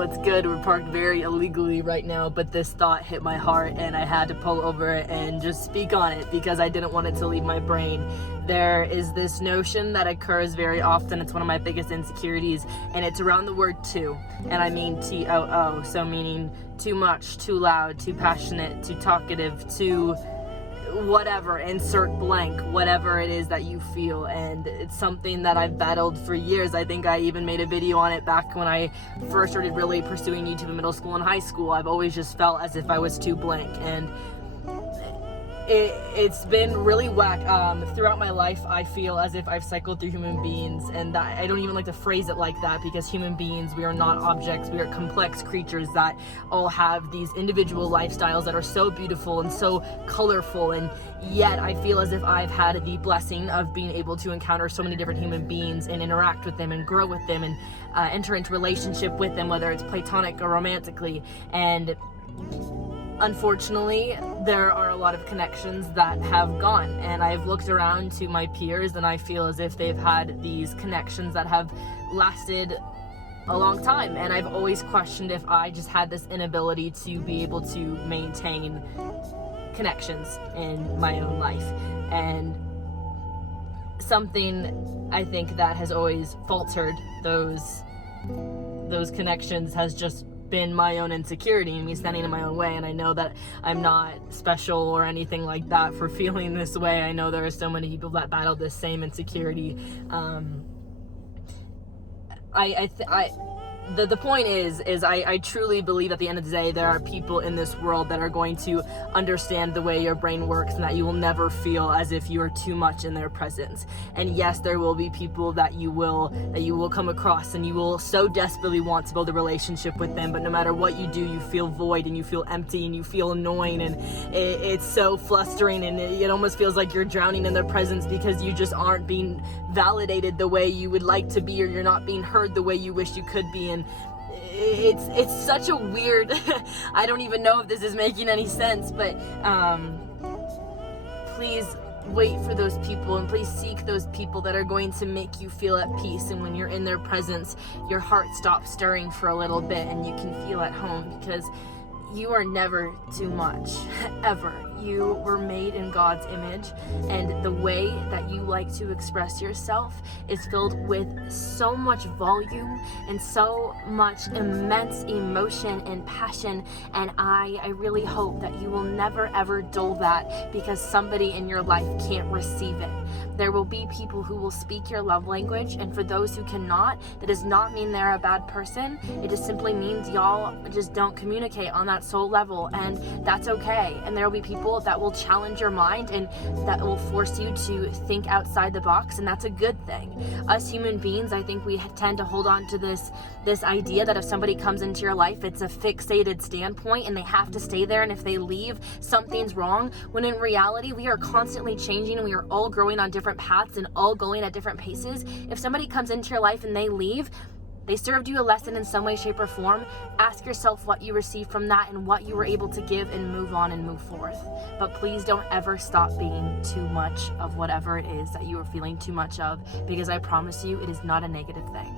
what's good? We're parked very illegally right now, but this thought hit my heart and I had to pull over and just speak on it because I didn't want it to leave my brain. There is this notion that occurs very often. It's one of my biggest insecurities, and it's around the word too. And I mean T-O-O, so meaning too much, too loud, too passionate, too talkative, too whatever, insert blank, whatever it is that you feel. And it's something that I've battled for years. I think I even made a video on it back when I first started really pursuing YouTube in middle school and high school. I've always just felt as if I was too blank, and it's been really whack. Throughout my life, I feel as if I've cycled through human beings, and that, I don't even like to phrase it like that, because human beings, we are not objects. We are complex creatures that all have these individual lifestyles that are so beautiful and so colorful, and yet I feel as if I've had the blessing of being able to encounter so many different human beings and interact with them and grow with them and enter into relationship with them, whether it's platonic or romantically. And unfortunately, there are a lot of connections that have gone, and I've looked around to my peers and I feel as if they've had these connections that have lasted a long time, and I've always questioned if I just had this inability to be able to maintain connections in my own life. And something I think that has always faltered those connections has just been my own insecurity and me standing in my own way. And I know that I'm not special or anything like that for feeling this way. I know there are so many people that battle this same insecurity. The point is I truly believe at the end of the day there are people in this world that are going to understand the way your brain works, and that you will never feel as if you are too much in their presence. And yes, there will be people that you will come across and you will so desperately want to build a relationship with them, but no matter what you do, you feel void and you feel empty and you feel annoying, and it's so flustering, and it almost feels like you're drowning in their presence because you just aren't being validated the way you would like to be, or you're not being heard the way you wish you could be. And it's such a weird I don't even know if this is making any sense, but please wait for those people, and please seek those people that are going to make you feel at peace. And when you're in their presence, your heart stops stirring for a little bit and you can feel at home, because you are never too much, ever. You were made in God's image, and the way that you like to express yourself is filled with so much volume and so much immense emotion and passion, and I really hope that you will never ever dull that because somebody in your life can't receive it. There will be people who will speak your love language, and for those who cannot, that does not mean they're a bad person. It just simply means y'all just don't communicate on that soul level, and that's okay. And there will be people that will challenge your mind and that will force you to think outside the box, and that's a good thing. Us human beings, I think we tend to hold on to this idea that if somebody comes into your life, it's a fixated standpoint and they have to stay there, and if they leave, something's wrong, when in reality we are constantly changing and we are all growing on different paths and all going at different paces. If somebody comes into your life and they leave, they served you a lesson in some way, shape, or form. Ask yourself what you received from that and what you were able to give, and move on and move forth. But please don't ever stop being too much of whatever it is that you are feeling too much of, because I promise you it is not a negative thing.